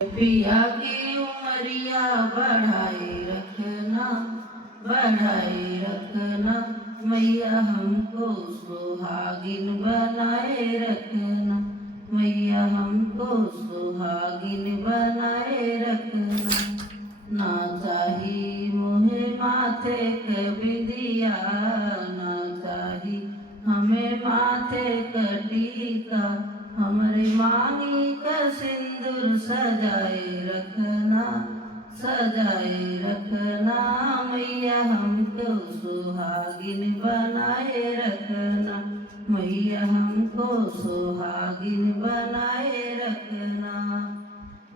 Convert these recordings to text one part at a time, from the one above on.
पिया की उमरिया बढ़ाए रखना मैया हमको सुहागिन बनाए रखना, मैया हमको सुहागिन बनाए रखना। ना चाही मोहे माथे क बिंदिया, ना चाही हमें माथे क टीका, हमरे मांगी का सिंदूर सजाए रखना, सजाए रखना मैया हमको सुहागिन बनाए रखना, मैया हमको सुहागिन बनाए रखना।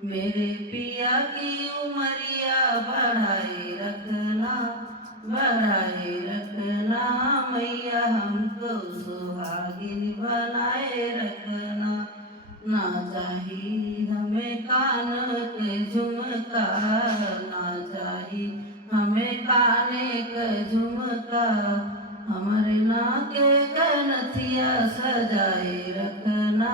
मेरे पिया की उमरिया बढ़ाए रखना, बढ़ाए रखना मैया हमको सुहागिन बनाए रखना। ना चाही हमें कान के झुमका, ना चाही हमें काने के झुमका, हमारे नाके कनथिया सजाए रखना,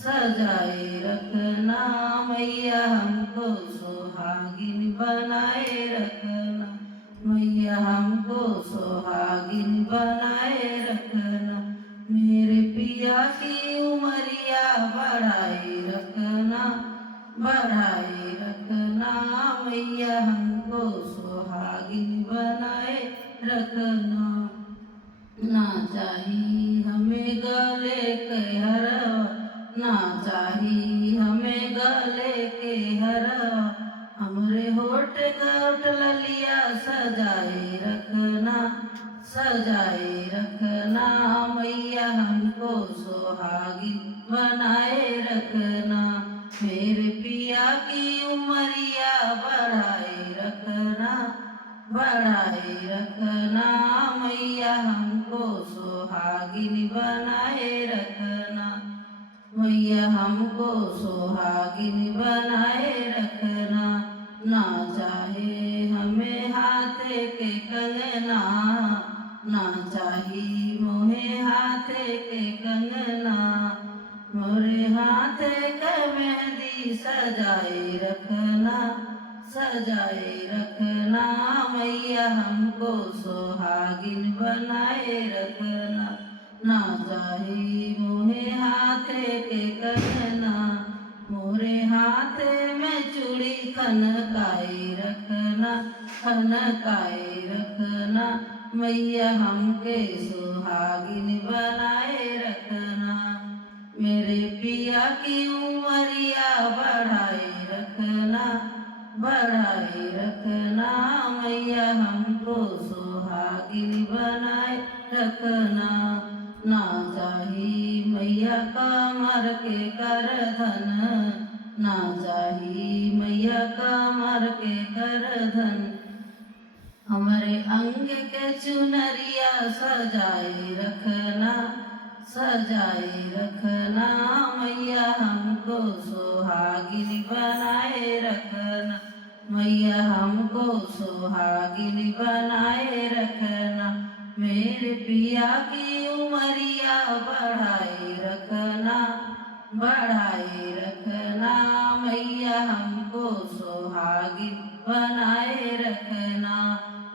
सजाए रखना मैया हमको सुहागिन बनाए रखना, मैया हमको सुहागिन बनाए रखना। मेरे पिया की उमरिया बढ़ाए रखना, बढ़ाए रखना मैया हमको सुहागिन बनाए रखना। ना चाही हमें गले के हरवा, ना चाही हमें गले के हरवा, हमरे होठ गठ ललिया सजाए रखना, सजाए रखना मैया हमको सुहागिन बनाए रखना। मेरे पिया की उमरिया बढ़ाए रखना, बढ़ाए रखना मैया हमको सुहागिन बनाए रखना, मैया हमको सुहागिन बनाए रखना। ना चाहे हमें हाथे के कंगना, ना चाही मोहे हाथे के कंगना, मोरे हाथे के मेहंदी सजाए रखना, सजाए रखना मैया हमको सुहागिन बनाए रखना। ना चाही मोहे हाथे के कंगना, मोरे हाथे में चूड़ी खनकाए रखना, खनकाए रखना मैया हमके सुहागिन बनाए रखना। मेरे पिया की उमरिया बढ़ाए रखना, बढ़ाए रखना मैया हमको सुहागिन बनाए रखना। ना चाही मैया कमर के करधन, ना चाही मैया कमर के करधन, हमारे अंग के चुनरिया सजाए रखना, सजाए रखना मैया हमको सुहागिन बनाए रखना, मैया हमको सुहागिन बनाए रखना। मेरे पिया की उमरिया बढ़ाए रखना, बढ़ाए रखना मैया हमको सुहागिन बनाए रखना।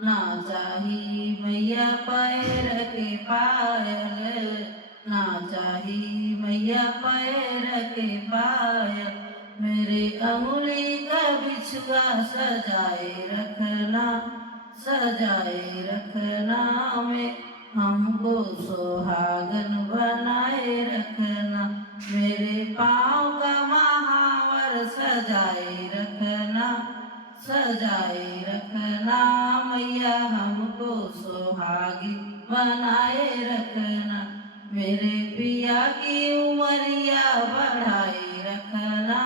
ना चाही मैया पैर के पायल, ना चाही मैया पैर के पायल, मेरे अंगुली का बिछुआ सजाए रखना, सजाए रखना में हमको सुहागन बनाए रखना। मेरे पाँव का महावर सजाए रखना, सजाए रखना मैया हमको सुहागिन बनाए रखना। मेरे पिया की उमरिया बढ़ाए रखना,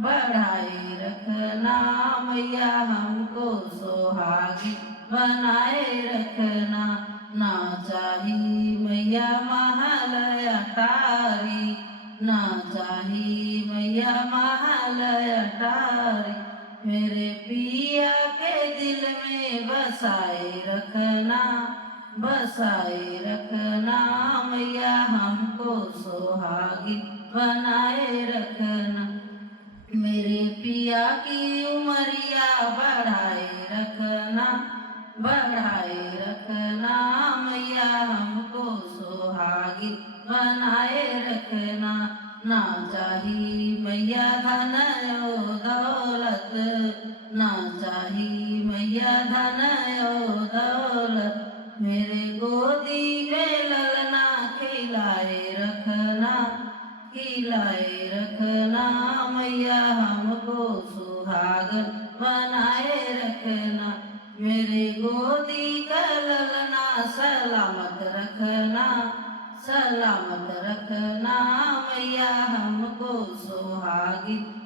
बढ़ाए रखना मैया हमको सुहागिन बनाए रखना। ना चाही मैया महल अटारी, ना चाही मैया महल अटारी, मेरे पिया के दिल में बसाए रखना, बसाए रखना मैया हमको सुहागिन बनाए रखना। मेरे पिया की उमरिया बढ़ाए रखना, बढ़ाए रखना मैया हमको सुहागिन बनाए रखना। ना चाही मैया धन और दौलत, ना चाही मैया धन और दौलत, मेरे गोदी में ललना खिलाए रखना, खिलाए रखना मैया हमको सुहागन बनाए रखना। मेरे गोदी का ललना सलामत रखना, सलामत रखना मैया हमको सुहागिन